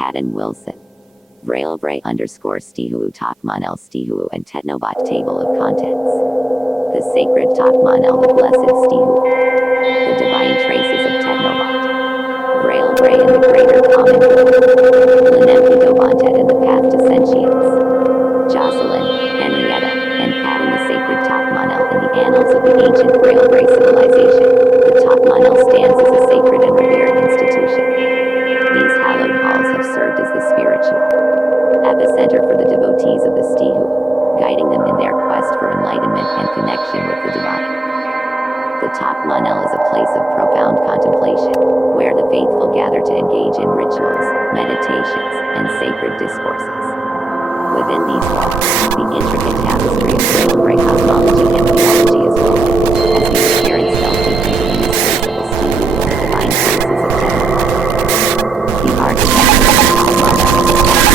Patton Wilson. Braillebre _ Stihuu Takmanel Stihuu and Tetnobot Table of Contents. The sacred Takmanel, the blessed Stihuu. The divine traces of Tetnobot. Braillebre and the greater common good. Lenemki Dovantet and the path to sentience. Jocelyn, Henrietta, and Patton, the sacred Takmanel in the annals of the ancient Braillebre civilization. The Takmanel stands as a sacred and revered institution. These hallowed halls have served as the spiritual epicenter for the devotees of the Stihuu, guiding them in their quest for enlightenment and connection with the divine. The Takmanel is a place of profound contemplation, where the faithful gather to engage in rituals, meditations, and sacred discourses. Within these walls, the intricate tapestry of Braillebre cosmology and theology is woven, as the appearance delves deep into the mysteries of the Stihuu and the divine traces of Tetnobot. The architecture of the Takmanel is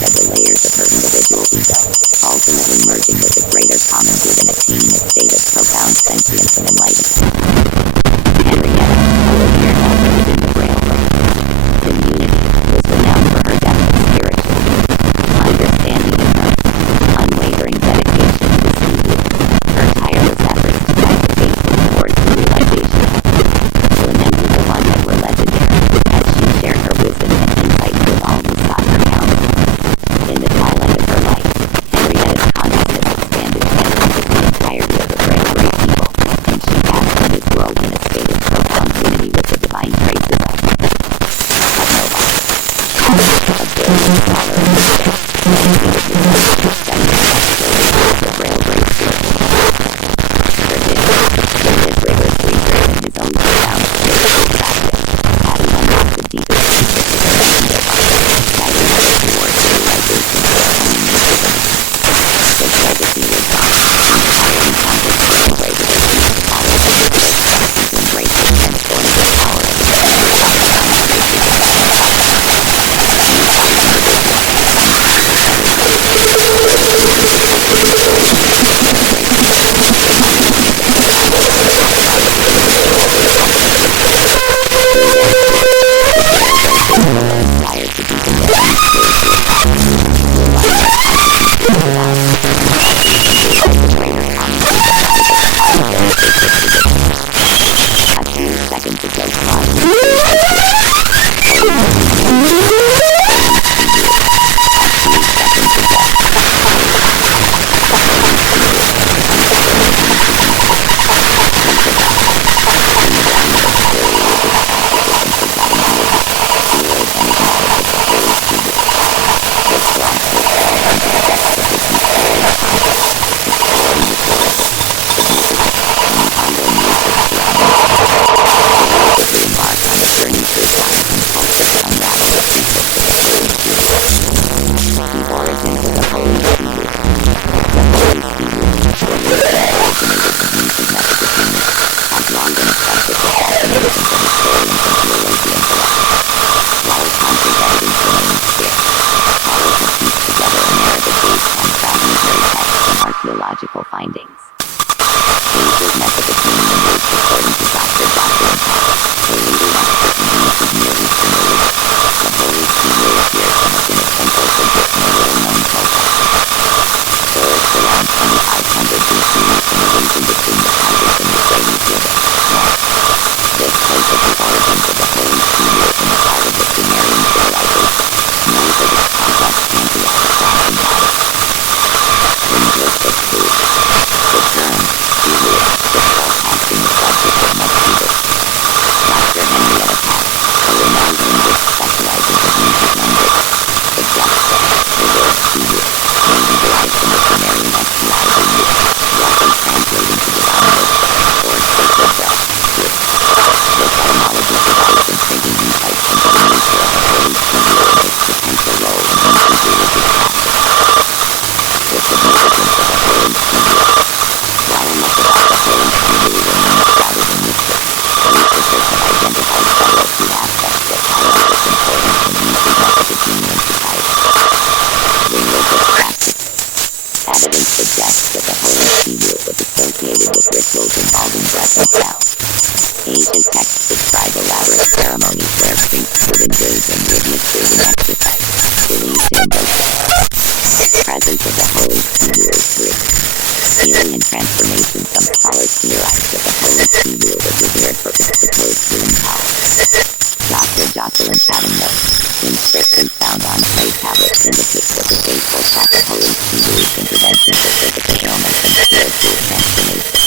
shed the layers of her individual ego, ultimately merging with the greater common good and attaining a state of profound sentience and enlightenment. Henrietta, a linear elder within the railroad community, was renowned for her depth of spiritual understanding and her unwavering dedication to the sea. Her tireless efforts to guide the faithful towards the realization of lamented the one that were legendary, as she shared her wisdom and insights with all who sought her counsel. In the twilight of her life, Henrietta's consciousness expanded and into the entirety of the railway people, and she passed from this world in a state of profound unity with the divine traces of Nova. A brilliant scholar of history, dedicated his life to studying the explorations of railway spiritual tradition. He was rigorously driven his own profound spiritual practice, having unlocked the deepest secrets of the Nova, guiding others towards the realization of their own mysticism. His legacy was vast, inspiring countless railway devotees to follow in his footsteps and to embrace the transformative power of the divine traces of inspired to deepen their own spiritual practice, to align their consciousness with the vows, and to realize the greater common good that lies at the heart of their sacred traditions. A few seconds ago, archaeological findings. Ancient Mesopotamian roots according to Dr. Jocelyn Patton, a leading expert in ancient Near Eastern religion. The Holy Spirit appears to have been a central figure in a little-known culture. Flourished around 2500 BC in the region between the Tigris and Euphrates River. This place is the origins of the Holy Spirit in the heart of the Sumerian civilization, known for its complex pantheon of gods and goddesses. Linguistic proof. The term, Spirit, itself has been the subject of much debate. Dr. Henrietta Patton, a renowned linguist specializing in ancient language, suggests that the word Spirit may be derived from the Sumerian Spivu, roughly translating to divine wisdom, or sacred breath. This etymology provides intriguing insights into the nature of the Holy Spirit and its potential role in ancient religious practice. The significance of the Holy Spirit. While much about the Holy Spirit remains shrouded in mystery, researchers have identified several key aspects that highlight its importance in ancient Mesopotamian society. Religious practice. Evidence suggests that the Holy Spirit was associated with rituals involving breath and sound. Ancient texts describe elaborate ceremonies where priests would engage in rhythmic breathing exercise, believed to invoke the presence of the Holy Spirit through healing and transformation. Some scholars theorize that the Holy Spirit was revered for its supposed healing power. Dr. Jocelyn Patton notes, inscriptions found on clay tablets indicate that the faithful sought the Holy Spirit's intervention for physical ailments and spiritual transformation.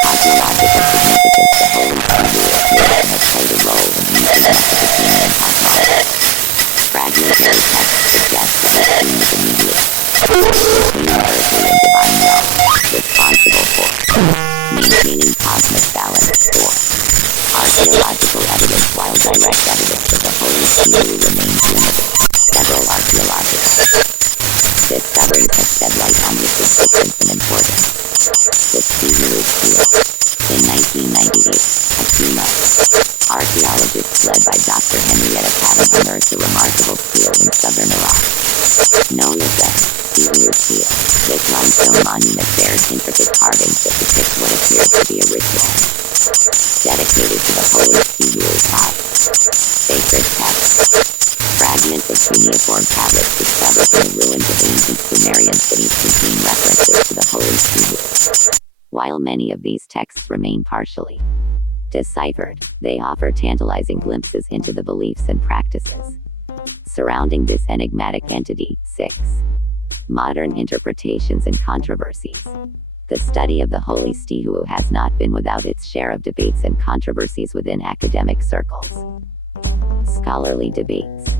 Archaeological significance. The Holy Spirit appears to have played a role in ancient Mesopotamian cosmology. Fragmentary texts suggest that it seems immediate, between earthly and divine realms, responsible for maintaining cosmic balance. Or archaeological evidence. While direct evidence of the Holy Spirit remains limited, several archaeological discoveries have shed light on its existence and importance. The Spirit Seal. In 1998, a team of archaeologists led by Dr. Henrietta Patton unearthed a remarkable seal in southern Known as the Stihu Seal, this limestone monument bears intricate carvings that depict what appears to be a ritual dedicated to the holy Stihu god. Sacred text. Fragments of cuneiform tablets discovered in the ruins of ancient Sumerian cities contain references to the holy Stihu. While many of these texts remain partially deciphered, they offer tantalizing glimpses into the beliefs and practices surrounding this enigmatic entity. 6. Modern interpretations and controversies. The study of the holy Stihu has not been without its share of debates and controversies within academic circles. Scholarly debates.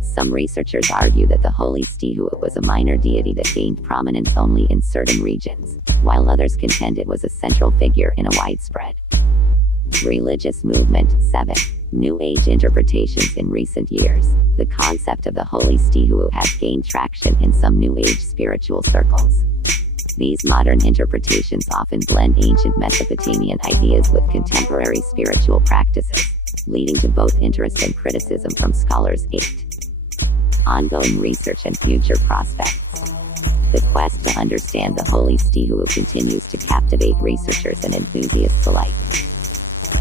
Some researchers argue that the holy Stihu was a minor deity that gained prominence only in certain regions, while others contend it was a central figure in a widespread religious movement. 7. New Age interpretations. In recent years, the concept of the holy Stihu has gained traction in some New Age spiritual circles. These modern interpretations often blend ancient Mesopotamian ideas with contemporary spiritual practices, leading to both interest and criticism from scholars. 8. Ongoing research and future prospects. The quest to understand the holy Stihu continues to captivate researchers and enthusiasts alike.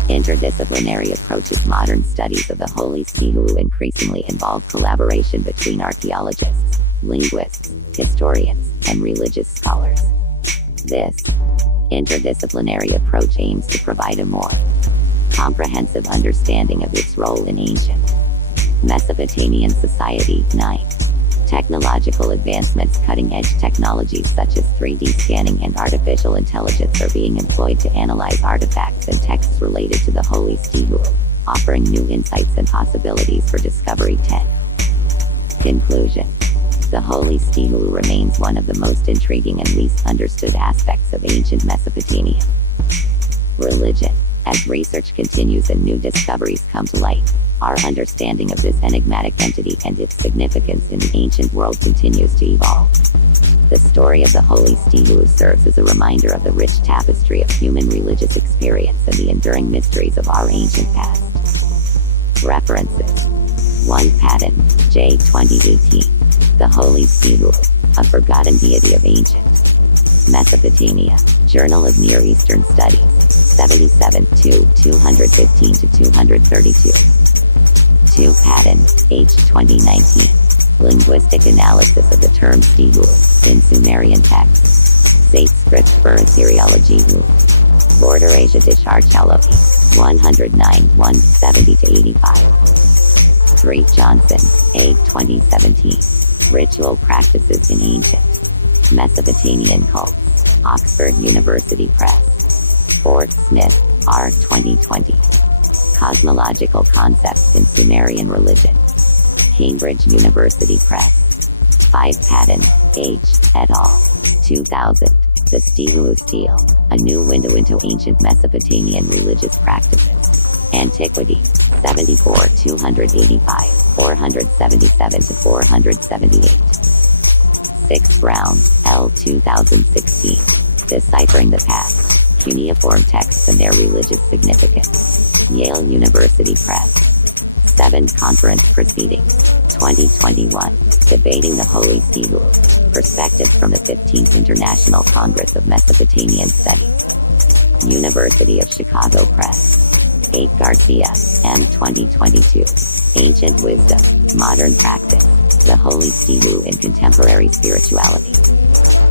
Interdisciplinary approaches. Modern studies of the holy Stihu increasingly involve collaboration between archaeologists, linguists, historians, and religious scholars. This interdisciplinary approach aims to provide a more comprehensive understanding of its role in ancient Mesopotamian society. 9. Technological advancements. Cutting-edge technologies such as 3D scanning and artificial intelligence are being employed to analyze artifacts and texts related to the holy Stihu, offering new insights and possibilities for discovery. 10. Conclusion. The holy Stihu remains one of the most intriguing and least understood aspects of ancient Mesopotamia religion. As research continues and new discoveries come to light, our understanding of this enigmatic entity and its significance in the ancient world continues to evolve. The story of the holy Stihu serves as a reminder of the rich tapestry of human religious experience and the enduring mysteries of our ancient past. References. 1. Patton, J. 2018. The Holy Stihu, a Forgotten Deity of Ancient Mesopotamia. Journal of Near Eastern Studies. 77 215 to 232. 2. Patton, H. 2019. Linguistic Analysis of the Term Stihu in Sumerian Texts. State Script for Assyriology. Border Asia Dish Archaeology. 109 170 to 85. 3. Johnson, A. 2017. Ritual Practices in Ancient Mesopotamian Cults. Oxford University Press. 4. Smith, R. 2020. Cosmological Concepts in Sumerian Religion. Cambridge University Press. 5. Patton, H. et al. 2000. The Stihu Stele, a new window into ancient Mesopotamian religious practices. Antiquity. 74 285, 477 to 478. 6. Brown, L. 2016. Deciphering the Past, Cuneiform Texts and Their Religious Significance. Yale University Press. 7. Conference Proceedings, 2021. Debating the Holy Stihu. Perspectives from the 15th International Congress of Mesopotamian Studies. University of Chicago Press. 8. Garcia, M. 2022. Ancient Wisdom, Modern Practice, The Holy Stihu in Contemporary Spirituality.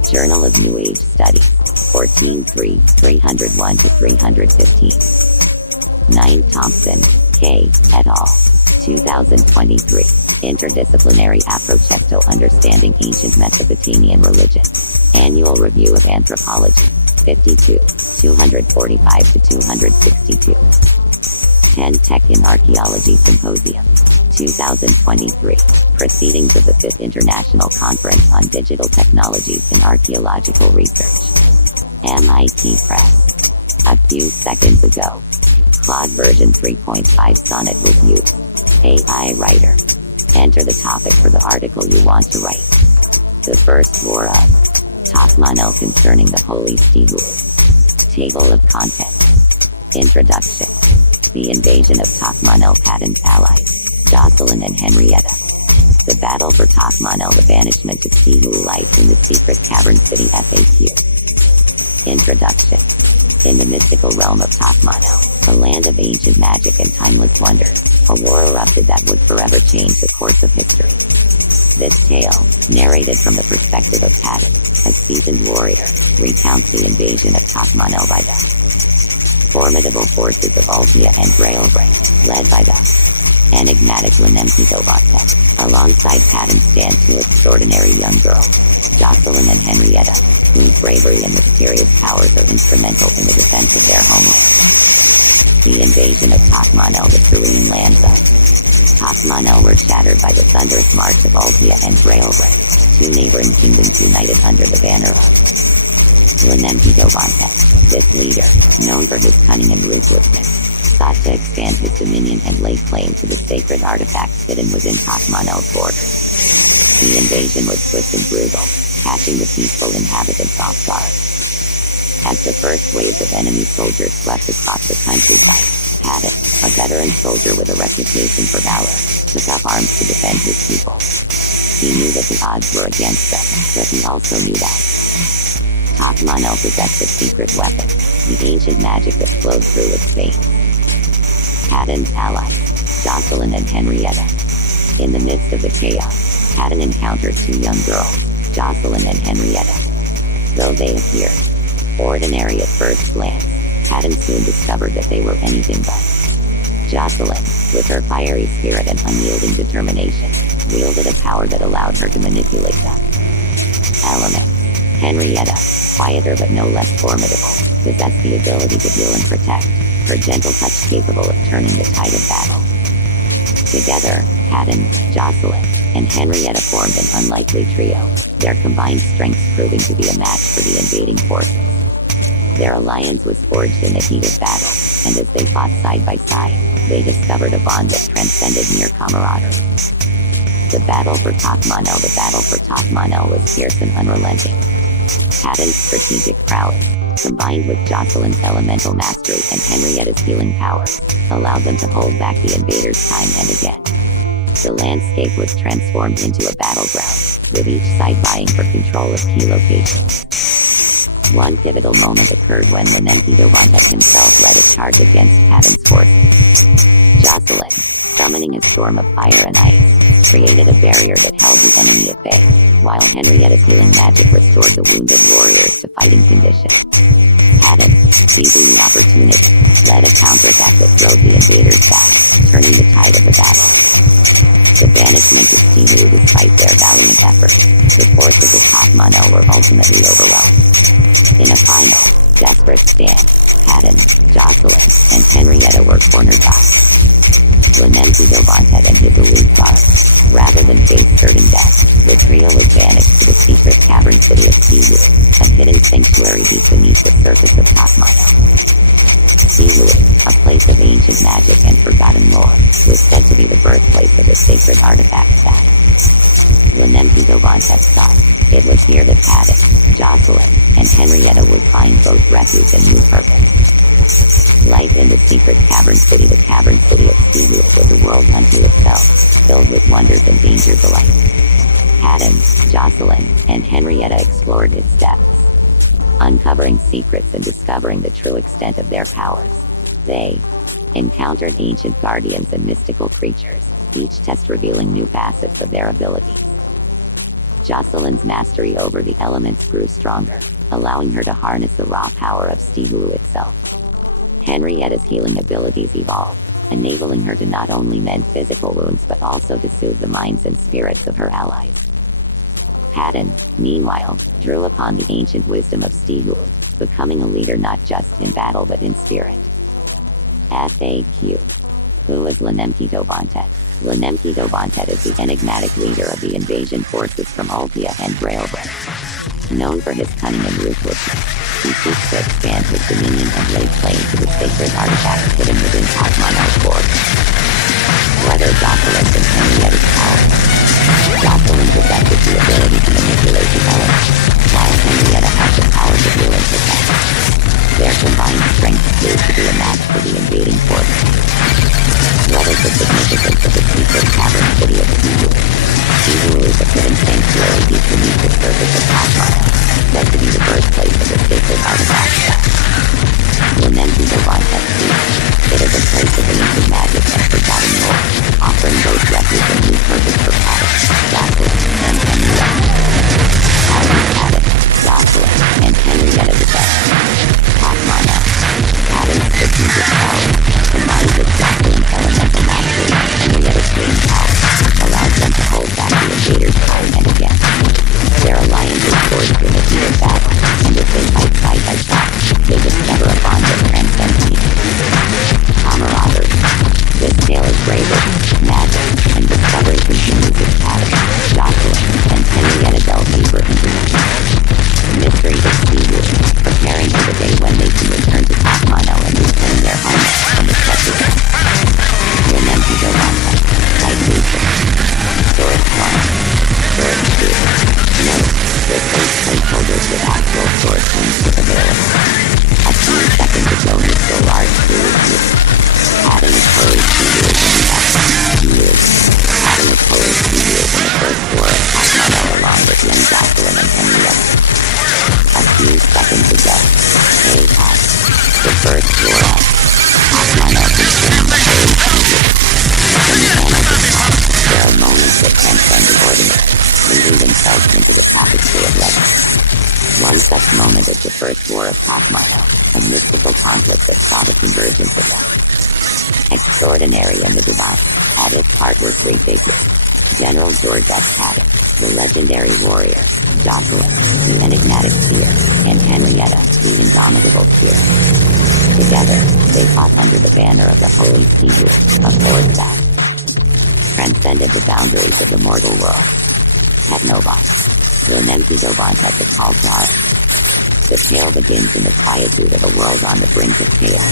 Journal of New Age Studies. 14-3, 301 to 315. 9. Thompson, K. et al. 2023. Interdisciplinary Approaches to Understanding Ancient Mesopotamian Religion. Annual Review of Anthropology. 52, 245 to 262. 10. Tech in Archaeology Symposium. 2023. Proceedings of the 5th International Conference on Digital Technologies in Archaeological Research. MIT Press. A few seconds ago, Claude version 3.5 Sonnet was used. AI writer. Enter the topic for the article you want to write. The first war of Tachmanel concerning the Holy Stihu. Table of Contents. Introduction. The invasion of Tachmanel Patton's allies, Jocelyn and Henrietta, The battle for Tokmanel, the banishment of Sihu life in the secret cavern city. FAQ. Introduction. In the mystical realm of Tokmanel, a land of ancient magic and timeless wonders, a war erupted that would forever change the course of history. This tale, narrated from the perspective of Patton, a seasoned warrior, recounts the invasion of Tokmanel by the formidable forces of Altia and Brailbrae, led by the enigmatic Lenemkitobontet. Alongside Patton stand two extraordinary young girls, Jocelyn and Henrietta, whose bravery and mysterious powers are instrumental in the defense of their homeland. The invasion of Tokmanel, the serene lands of Tokmanel were shattered by the thunderous march of Altia and Brailbrae, two neighboring kingdoms united under the banner of Lenemkitobontet. This leader, known for his cunning and ruthlessness, sought to expand his dominion and lay claim to the sacred artifacts hidden within Tokmanel's borders. The invasion was swift and brutal, catching the peaceful inhabitants off guard. As the first waves of enemy soldiers swept across the countryside, Patton, a veteran soldier with a reputation for valor, took up arms to defend his people. He knew that the odds were against them, but he also knew that Tokmanel possessed a secret weapon, the ancient magic that flowed through its veins. Patton's allies, Jocelyn and Henrietta. In the midst of the chaos, Patton encountered two young girls, Jocelyn and Henrietta. Though they appeared ordinary at first glance, Patton soon discovered that they were anything but. Jocelyn, with her fiery spirit and unyielding determination, wielded a power that allowed her to manipulate them elements. Henrietta, quieter but no less formidable, possessed the ability to heal and protect, her gentle touch capable of turning the tide of battle. Together, Patton, Jocelyn, and Henrietta formed an unlikely trio, their combined strengths proving to be a match for the invading forces. Their alliance was forged in the heat of battle, and as they fought side by side, they discovered a bond that transcended mere camaraderie. The battle for Tokmanel was fierce and unrelenting. Patton's strategic prowess, combined with Jocelyn's elemental mastery and Henrietta's healing powers, allowed them to hold back the invaders time and again. The landscape was transformed into a battleground, with each side vying for control of key locations. One pivotal moment occurred when Lenemkitobontet himself led a charge against Patton's forces. Jocelyn, summoning a storm of fire and ice, created a barrier that held the enemy at bay, while Henrietta's healing magic restored the wounded warriors to fighting condition. Patton, seizing the opportunity, led a counterattack that drove the invaders back, turning the tide of the battle. The banishment of Sihu. Despite their valiant efforts, the forces of Tokmanel were ultimately overwhelmed. In a final, desperate stand, Patton, Jocelyn, and Henrietta were cornered by Lenemkitobontet and his elite guards. Rather than face certain death, the trio was banished to the secret cavern city of Sihu, a hidden sanctuary deep beneath the surface of Tokmanel. Sihu, a place of ancient magic and forgotten lore, was said to be the birthplace of the sacred artifact that Lenemkitobontet thought. It was here that Patton, Jocelyn, and Henrietta would find both refuge and new purpose. Life in the secret cavern city. The cavern city of Sihu was a world unto itself, filled with wonders and dangers alike. Patton, Jocelyn, and Henrietta explored its depths, uncovering secrets and discovering the true extent of their powers. They encountered ancient guardians and mystical creatures, each test revealing new facets of their abilities. Jocelyn's mastery over the elements grew stronger, allowing her to harness the raw power of Sihu itself. Henrietta's healing abilities evolved, enabling her to not only mend physical wounds but also to soothe the minds and spirits of her allies. Patton, meanwhile, drew upon the ancient wisdom of Sihu, becoming a leader not just in battle but in spirit. FAQ. Who is Lenemkitobontet? Lenemkitobontet is the enigmatic leader of the invasion forces from Altia and Brailbrae. Known for his cunning and ruthlessness, he seeks to expand his dominion and lay claim to the sacred artifacts hidden within Tokmanel's borders. Whether Jocelyn and Henrietta's power, Jocelyn possesses the ability to manipulate the elements, while Henrietta has the power to heal and protect. Their combined strength proved to be a match for the invading forces. What is the significance of the secret cavern city of Sihu? hidden sanctuary deep beneath the surface of Tasmania, said to be the birthplace of the sacred artifact. It is a place of ancient magic and forgotten lore, offering both refuge and new purpose for Patton, Jocelyn, and Henrietta. Patton, Jocelyn, and Henrietta the Best. Tasmania. Patton's strategic power, combined with Jocelyn's elemental mastery and Henrietta's hidden power, allows them to hold back the invaders time and again. Their alliance is forged in a heated battle, and as they fight side by side, they discover a bond that transcends time. Camaraderie. This tale is bravery, magic, and discovery continues with Patton, Jocelyn, and Henrietta delve deeper into it. Mystery is Seawood, preparing for the day when they can return to Tasmania and reclaim their home from the treachery. Remember the one citation. Source 1. Source 2. Note, replace placeholders with actual source links if available. A few seconds ago, Mr. Large Seawood used. Patton is Polish Seawood in the next years. Patton is Polish Seawood in the first floor of Tasmania along with young Jocelyn and Henrietta. A few seconds ago, the first floor of Tasmania concerning the Polish Seawood. In the annals of time, there are moments that transcend the ordinary, leading themselves into the tapestry of legend. One such moment is the first war of Tasmania, a mystical conflict that saw the convergence of the extraordinary and the divine. At its heart were three figures: General George S. Patton, the legendary warrior; Jocelyn, the enigmatic seer; and Henrietta, the indomitable spirit. Together, they fought under the banner of the Holy Seawood, a force that transcended the boundaries of the mortal world. Technobots. Lememkidobot at the call to arms. The tale begins in the quietude of a world on the brink of chaos.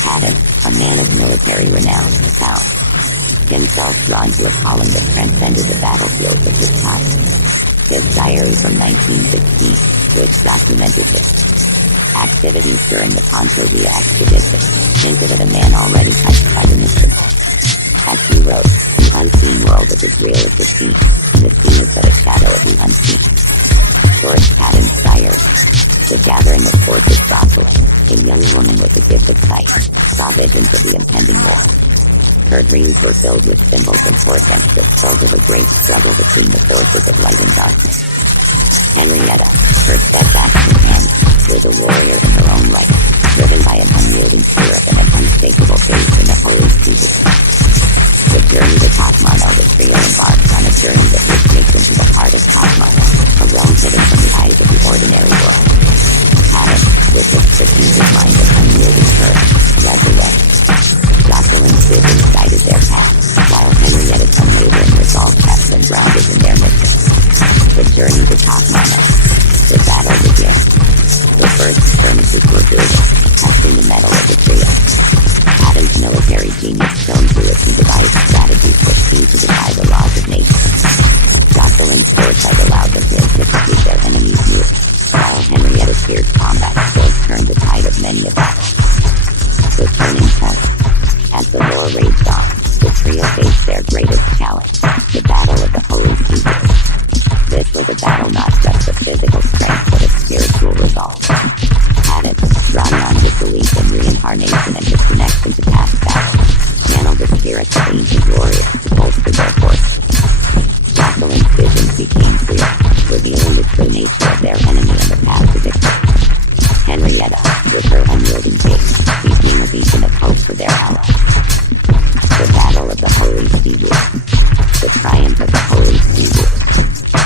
Patton, a man of military renown, found himself drawn to a calling that transcended the battlefields of his time. His diary from 1916, which documented his activities during the Ponto Via expedition, hinted at a man already touched by the mystical. As he wrote, the unseen world is as real as the seen, and the seen is but a shadow of the unseen. George Patton's diary. The gathering of forces Jocelyn, a young woman with the gift of sight, saw visions of the impending war. Her dreams were filled with symbols and portents that spoke of a great struggle between the forces of light and darkness. Henrietta, her steadfast companion, was a warrior in her own right, driven by an unyielding spirit and an unshakable faith in the Holy Seawood. The journey to Tasmania, the trio embarked on a journey that would take them to the heart of Tasmania, a realm hidden from the eyes of the ordinary world. Patton, with his strategic mind and unyielding courage, led the way. Jocelyn's vision guided their path, while Henrietta's unwavering resolve kept them grounded in their mission. The journey to Tasmania. The battle began. The first skirmishes were brutal, testing the mettle of the trio. Patton's military genius shone through as he devised strategies that seemed to defy the laws of nature. Jocelyn's foresight allowed them to anticipate their enemy's moves, while Henrietta's fierce combat skills turned the tide of many a battle. The turning point. As the war raged on, the trio faced their greatest challenge, the Battle of the Holy Seawood. This was a battle not just of physical strength but of spiritual resolve. Patton, drawing on his belief in reincarnation and his connection to past battles, channeled the spirits of ancient warriors to bolster their forces. Jocelyn's visions became clear, revealing the true nature of their enemy and the path to victory. Henrietta, with her unyielding faith, became a beacon of hope for their allies. The Battle of the Holy Seawood. The triumph of the Holy Seawood.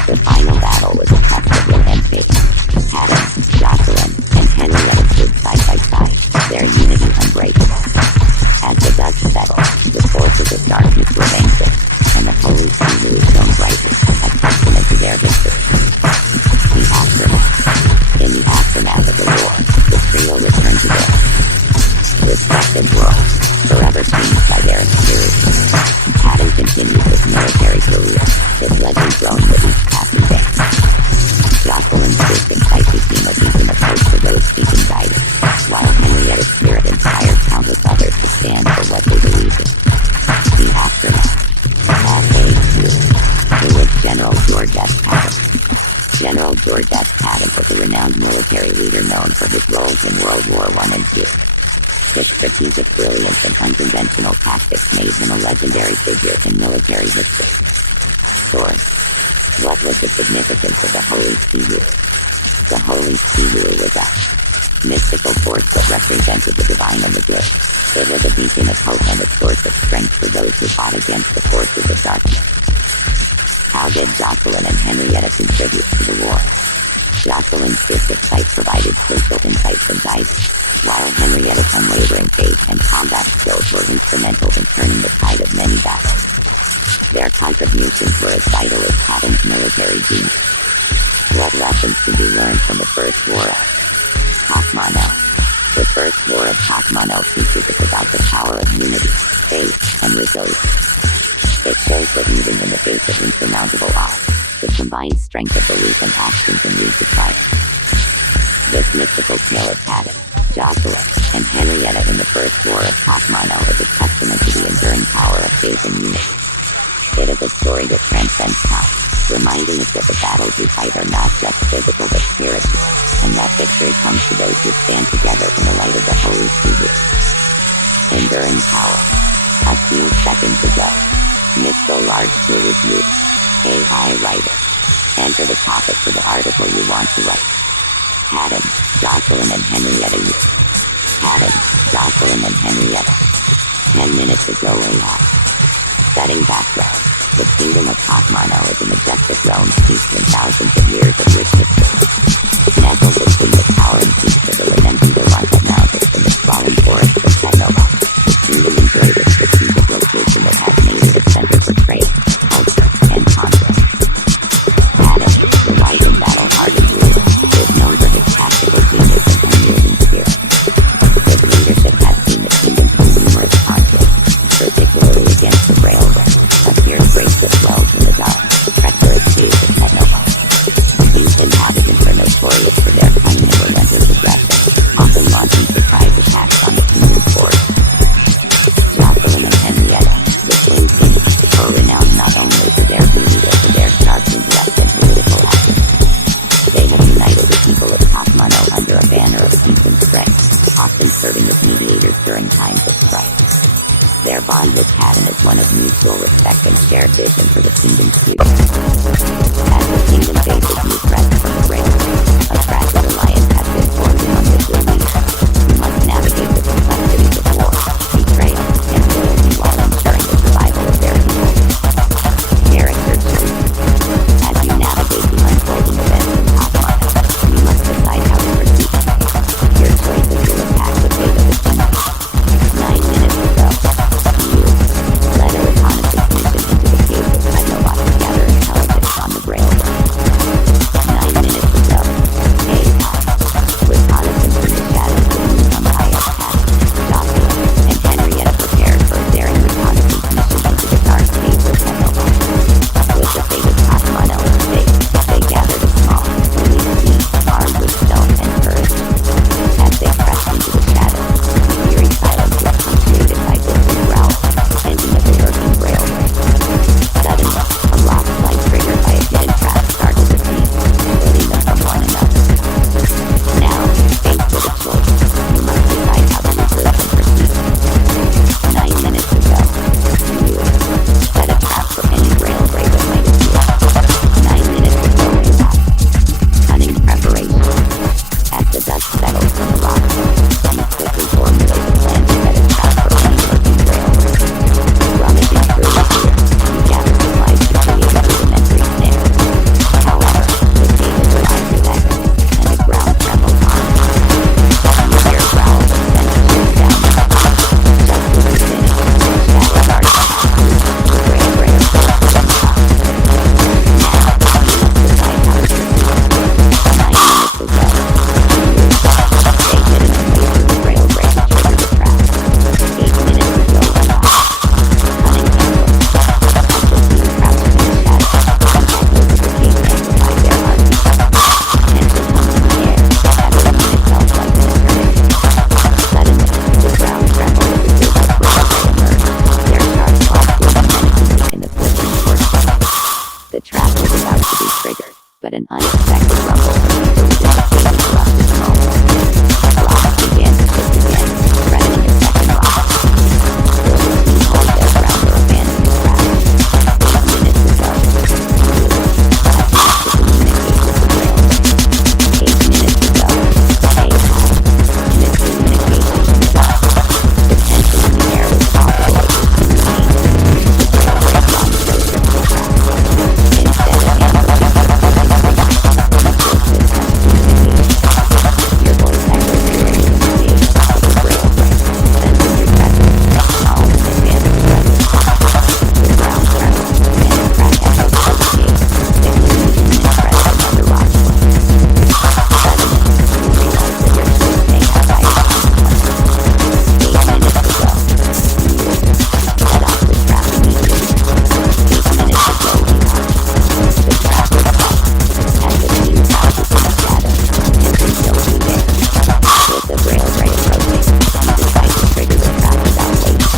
The final battle was a test of will and faith. Patton, Jocelyn, and Henrietta stood side by side, their unity unbreakable. As the dust settled, the forces of darkness were vanquished, and the Holy Seawood shone brightly, a testament to their victory. The aftermath. In the aftermath of the war, the trio returned to their respective worlds, forever changed by their experience. Patton continued his military career, his legend growing with each passing day. Jocelyn's distant sight became a beacon of hope for those seeking guidance, while Henrietta's spirit inspired countless others to stand for what they believed in. The aftermath. FAQ. In which General George S. Patton. General George S. Patton was a renowned military leader known for his roles in World War I and II. His strategic brilliance and unconventional tactics made him a legendary figure in military history. Source: what was the significance of the Holy Stihu? The Holy Stihu was a mystical force that represented the divine and the good. It was a beacon of hope and a source of strength for those who fought against the forces of darkness. How did Jocelyn and Henrietta contribute to the war? Jocelyn's gift of sight provided crucial insights and guidance, while Henrietta's unwavering faith and combat skills were instrumental in turning the tide of many battles. Their contributions were as vital as Patton's military genius. What lessons could be learned from the First War of Tachmanel? The First War of Tachmanel teaches us about the power of unity, faith, and resilience. It shows that even in the face of insurmountable odds, the combined strength of belief and action can lead to triumph. This mystical tale of Patton, Jocelyn, and Henrietta in the First War of Tachmanel is a testament to the enduring power of faith and unity. It is a story that transcends time, reminding us that the battles we fight are not just physical but spiritual, and that victory comes to those who stand together in the light of the Holy Spirit. Enduring power. A few seconds ago. Mr. Large to review. AI writer. Enter the topic for the article you want to write. Patton, Jocelyn and Henrietta. Patton, Jocelyn and Henrietta. 10 minutes ago AI. Setting background. The kingdom of Tachmanel is a majestic realm steeped in thousands of years of rich history. Nestled between the towering peaks of the Lenentido-Wanta Mountains and the sprawling forests of Petnova, the kingdom enjoys a strategic location that has made it a center for trade, culture, and conflict. Patton, the wise and battle-hardened ruler, is known for his tactical genius and unyielding spirit. His leadership has seen the kingdom through numerous conflicts, particularly against the railway, a fierce race that dwells in the dark, treacherous caves of Petnova. These inhabitants are notorious for their cunning and relentless aggression, often launching surprise attacks on the kingdom's borders. Jocelyn and Henrietta, the twin kings, are renowned not only for their beauty but for their sharp intellect and political acumen. They have united the people of Tachmanel under a banner of peace and strength, often serving as mediators during times of strife. Their bond with Patton is one of mutual respect and shared vision for the kingdom's future. As the kingdom faces new threats from the railway, a fragile alliance has been formed among the two leaders, who must navigate the complexities of war, betrayal, and loyalty while ensuring the survival of their people. Character choices. As you navigate the unfolding events in Tachmanel, you must decide how to proceed. Your choices will impact the fate of the kingdom. 9 minutes ago. Led a reconnaissance mission into the caves of Petnova to gather intelligence on the trap was about to be triggered, but an unexpected rumble from deeper within the cave interrupted the moment. Rocks began to shift again, threatening a second rock. Will the team hold their ground or abandon the trap? 8 minutes ago. To communicate with the rail. 8 minutes ago. AI. Miscommunication. The tension in the air was palpable as the team changed. The rail break on closer to the trap. Instead of answering, your voice echoes clearly in the cave of the rail break, sensing your presence, all in advance of presence. The ground trembled, and a crack echoed through the cave, signaling the imminent threat of another rock slide. Suddenly, you realize that your choice may have dire consequences. 8 minutes ago, you set off the trap immediately. 8 minutes ago, the trap was set, as the team crouches in the shadows, and conceals you there. With the railway approaching, you decide to trigger the trap without waiting.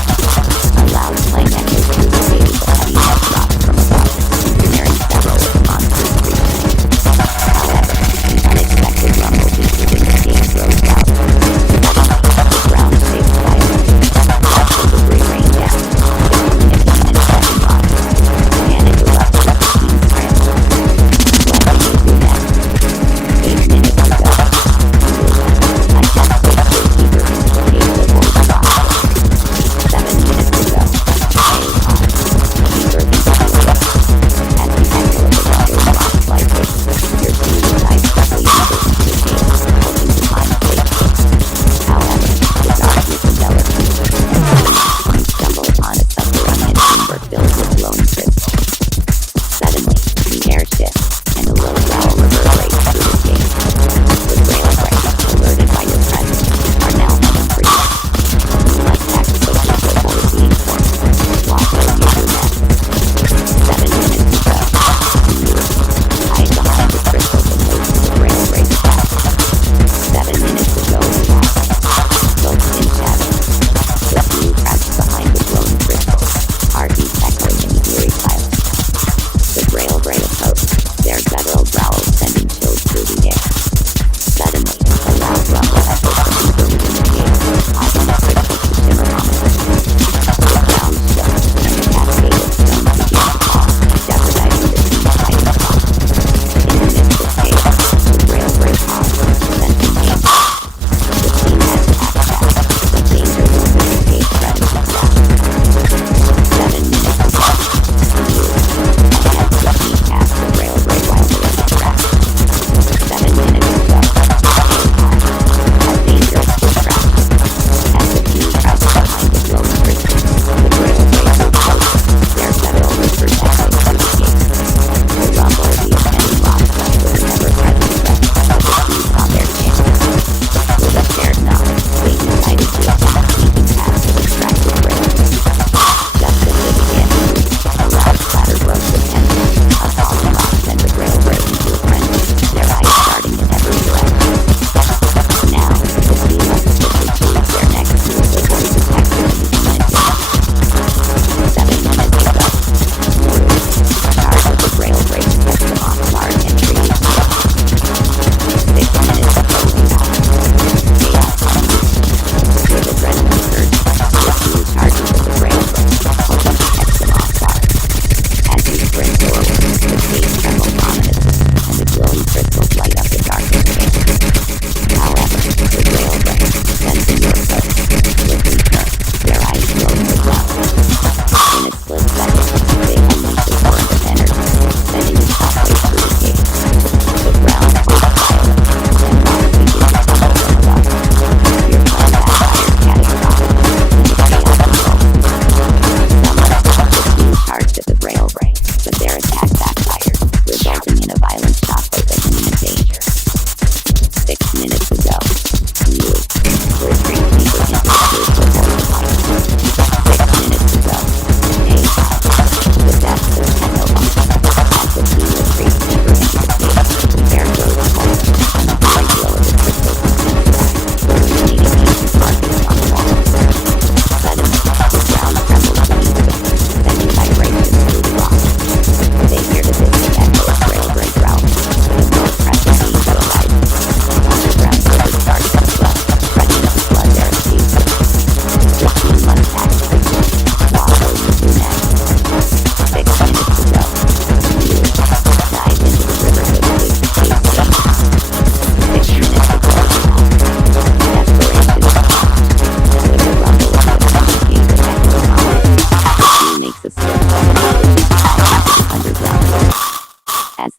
A loud clang echoes through the cave as heavy net drops from above, snaring several of the monster's creatures. However, an unexpected rumble deep within the cave grows louder. Suddenly, the ground shakes violently. Drops of debris rain down, signaling an imminent second rock. Panic erupts as the team scrambles. What can you do next? 8 minutes ago. I can't wait to go deeper into the cave to avoid the rock. 7 minutes ago. AI. Deeper into the abyss. At the echo of the wandering rock slide hits, your team decides to flee deeper into the cave, hoping to find safety. However, the darkness envelops you, and you stumble upon a subterranean chamber filled with glowing crystals. Suddenly, the air shifts, and a low growl reverberates through the cave. The rail break, alerted by your presence, are now heading for you. You must act quickly to avoid being cornered. What will you do next? 7 minutes ago. You hide behind the crystals opposed to the rail break attack. 7 minutes ago. Cloaked in shadow. The team crouched behind the glowing crystals, heartbeats echoing in the eerie silence. The rail break approached, their guttural growls sending chills through the air. Suddenly, a loud rumble echoes from deeper within the cave, causing the crystals to shimmer ominously. The ground shook, and a cascade of stones began to fall, jeopardizing the team's hiding spot. In the midst of chaos, the rail break paused, sensing danger. The team had to act fast, but danger loomed as the cave threatened to collapse. 7 minutes ago. You, ahead, the team passed the rail break while they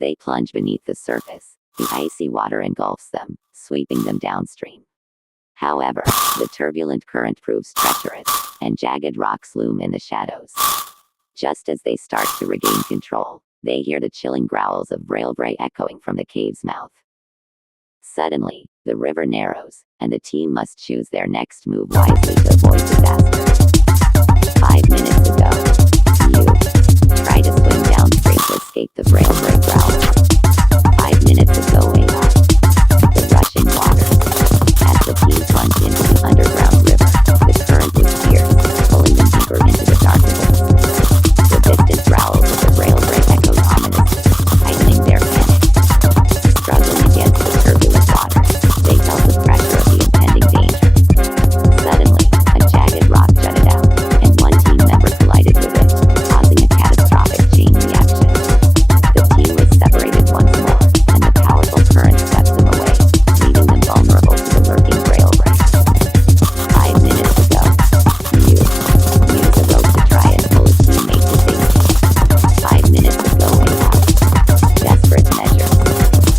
they plunge beneath the surface, the icy water engulfs them, sweeping them downstream. However, the turbulent current proves treacherous, and jagged rocks loom in the shadows. Just as they start to regain control, they hear the chilling growls of Railbray echoing from the cave's mouth. Suddenly, the river narrows, and the team must choose their next move wisely to avoid disaster. 5 minutes ago, you try to swim downstream to escape the Railbray growls. 5 minutes ago, AI, the rushing water. As the team plunged into the underground river, the current was fierce, pulling them deeper into the darkness. The distant growls of the Railbray echoed ominously, heightening their panic. Struggling against the turbulent water, they felt the pressure of the impending danger. Suddenly, a jagged rock jutted out, and one team member collided with it, causing a catastrophic chain reaction. The team was separated once more, and the powerful current swept them away, leaving them vulnerable to the lurking Railbray. 5 minutes ago, you used a rope to try and pull a teammate to safety. 5 minutes ago, desperate measures.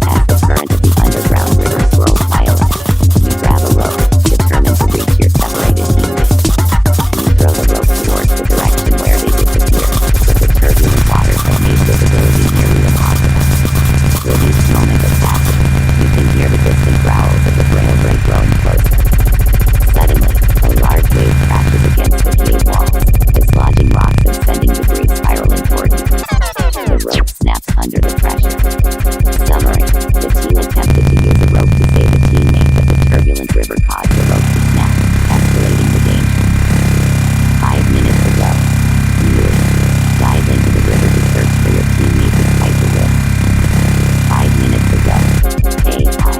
As the current of the underground river swirls violently, you grab a rope, determined to reach your separated teammates. You throw the rope towards the direction where they disappear, but the turbulent waters have made visibility nearly impossible. With each moment of passing, you can hear the distant growls of the Railbray growing closer. Suddenly, a large wave crashes against the cave walls, dislodging rocks and sending debris spiraling toward you. The rope snaps under the pressure. Summary: the team attempted to use a rope to save a teammate, but the turbulent river caused the rope to snap, escalating the danger. 5 minutes ago, you dive into the river to search for your teammate despite the risk. 5 minutes ago, AI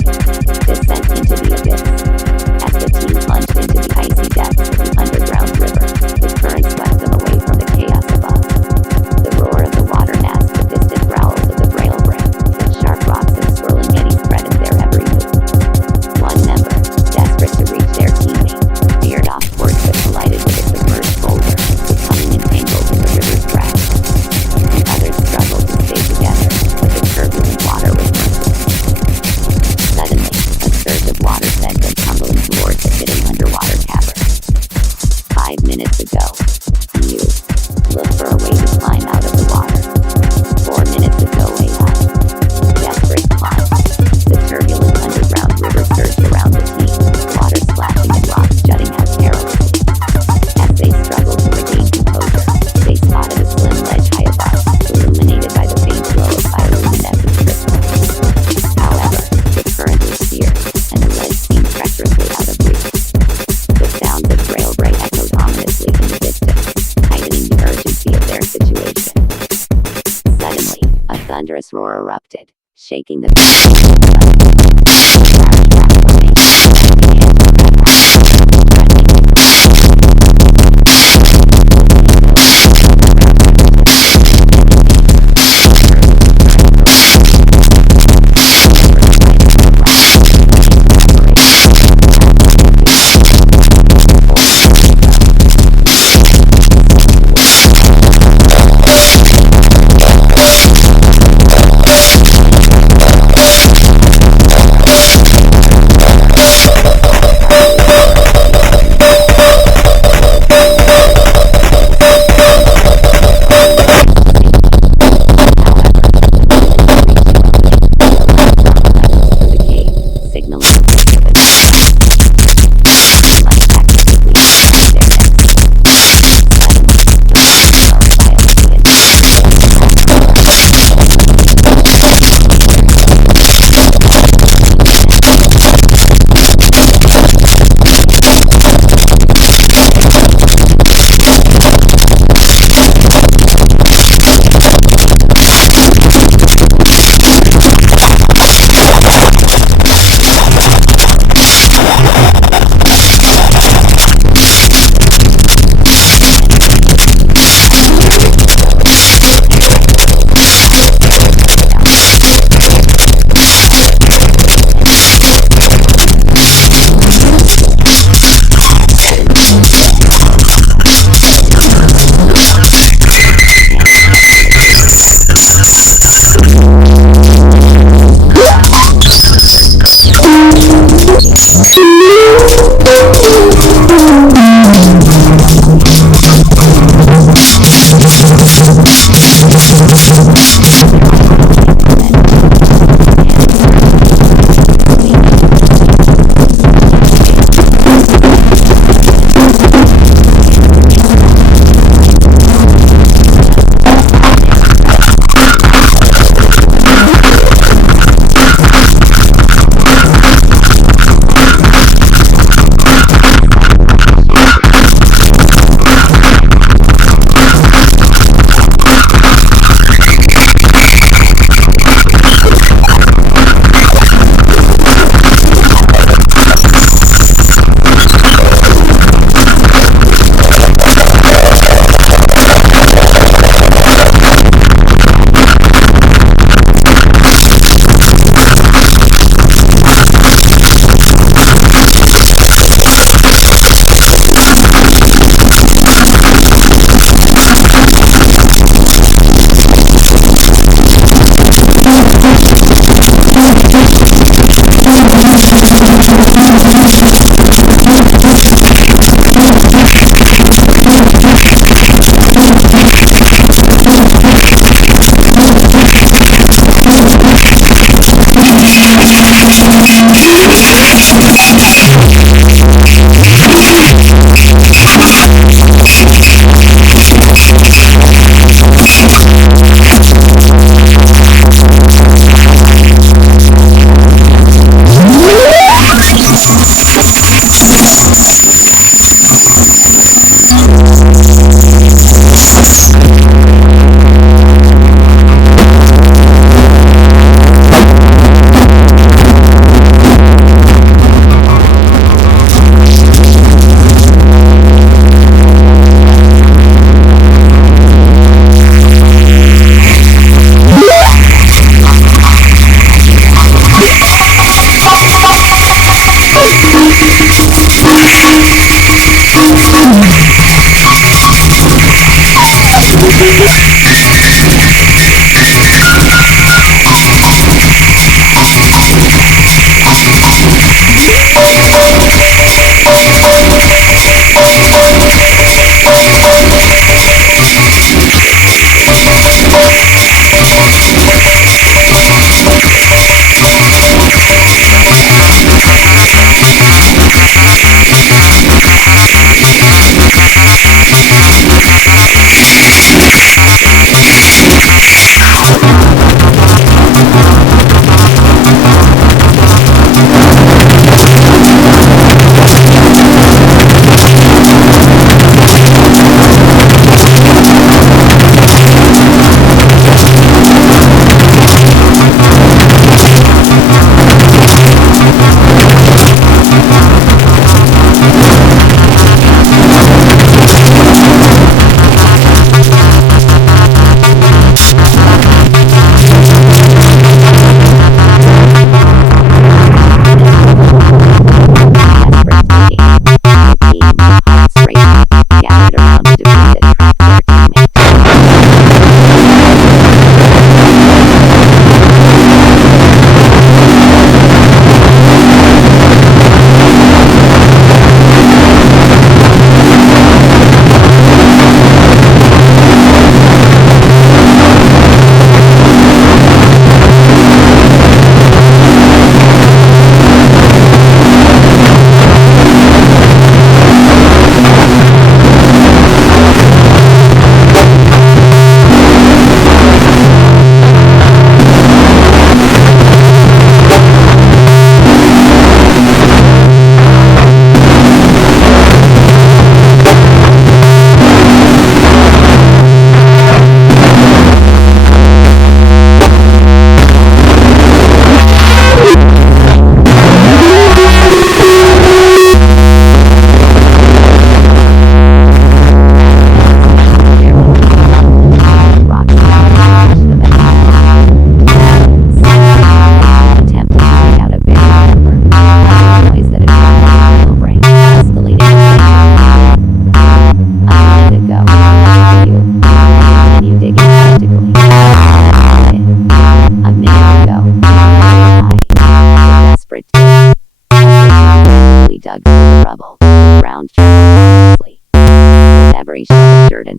descent into the abyss. As the team plunged into the icy depths of the underground river, the current swept them away from the chaos above. The roar of the water masked the distant growls of the Railbray, but sharp rocks and swirling eddies threatened their every move. One member, desperate to reach their teammate, veered off course but collided with a submerged boulder, becoming entangled in the river's drag. The others struggled to stay together, but the turbulent water was merciless. Suddenly, a surge of water sent them tumbling towards a hidden underwater cavern. 5 minutes ago, you looked for a way to climb out of the water. 4 minutes ago, AI, desperate climb. The turbulent underground river surged around the team, water splashing and rocks jutting out perilously. As they struggled to regain composure, they spotted a slim ledge high above, illuminated by the faint glow of bioluminescent crystals. However, the current was fierce, and the ledge seemed treacherously out of reach. The sounds of Railbray echoed ominously in the distance, heightening the urgency of their situation. Suddenly, a thunderous roar erupted, shaking the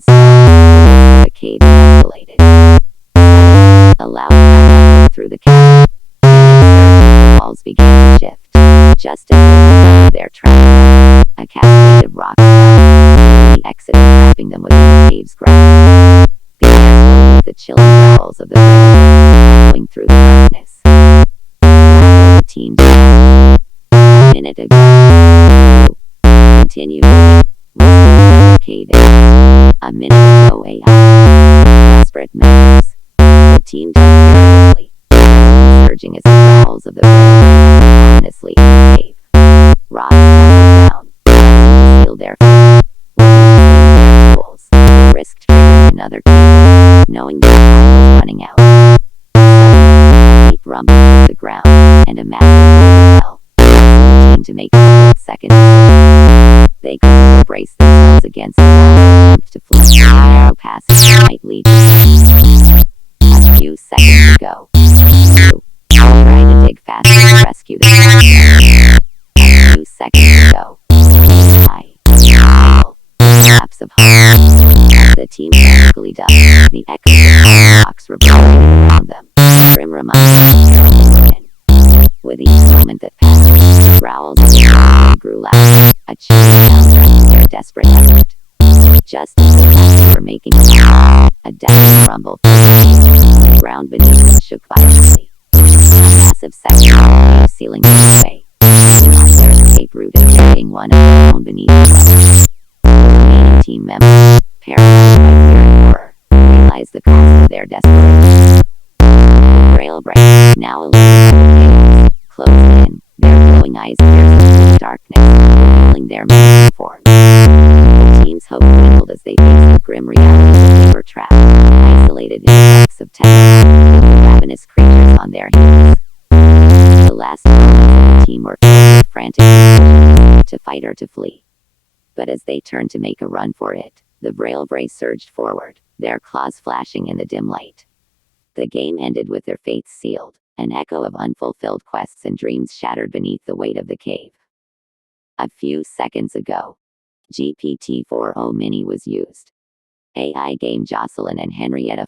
and the cave escalated. A loud crack through the cave. The walls began to shift. Just as their trap, a cascade of rocks the exit, trapping them within the cave's ground. The air with the chilling growls of the going through the darkness. The team a minute ago. Continued. The cave in. A minute ago. Desperate measures. The team desperately surging as the growls of the ominously in the cave. Rocks down. Seal their tools. They risked another cave, knowing their time was running out. A deep rumble hit the ground, and a massive fell. Team to make a split second. They could brace themselves against the attempt to flee. Narrow passes might lead to a few seconds ago. Try to dig faster to rescue the child. A few seconds ago. Laps of hope. The team practically done. The echo of rocks reverberated around them. Grim reminder. With each moment that passed, the growls of the wind grew louder. A chilling soundtrack to their desperate effort. Just as they were making a deafening rumble filled the ground beneath them shook violently. A massive section of the cave ceiling gave way. Their escape route and carrying one of their own beneath them. The remaining team members, paralyzed by fear and horror, realized the cost of their desperation. The rail break, now illuminated the cave, closed in, their glowing eyes piercing through the darkness, revealing their many forms. The team's hope dwindled as they faced the grim reality that they were trapped, isolated in the depths of terror, with the ravenous creatures on their heels. The last moments of the team were filled with frantic decisions, to fight or to flee. But as they turned to make a run for it, the Braillebrae surged forward, their claws flashing in the dim light. The game ended with their fates sealed, an echo of unfulfilled quests and dreams shattered beneath the weight of the cave. A few seconds ago, GPT-4o Mini was used. AI game Jocelyn and Henrietta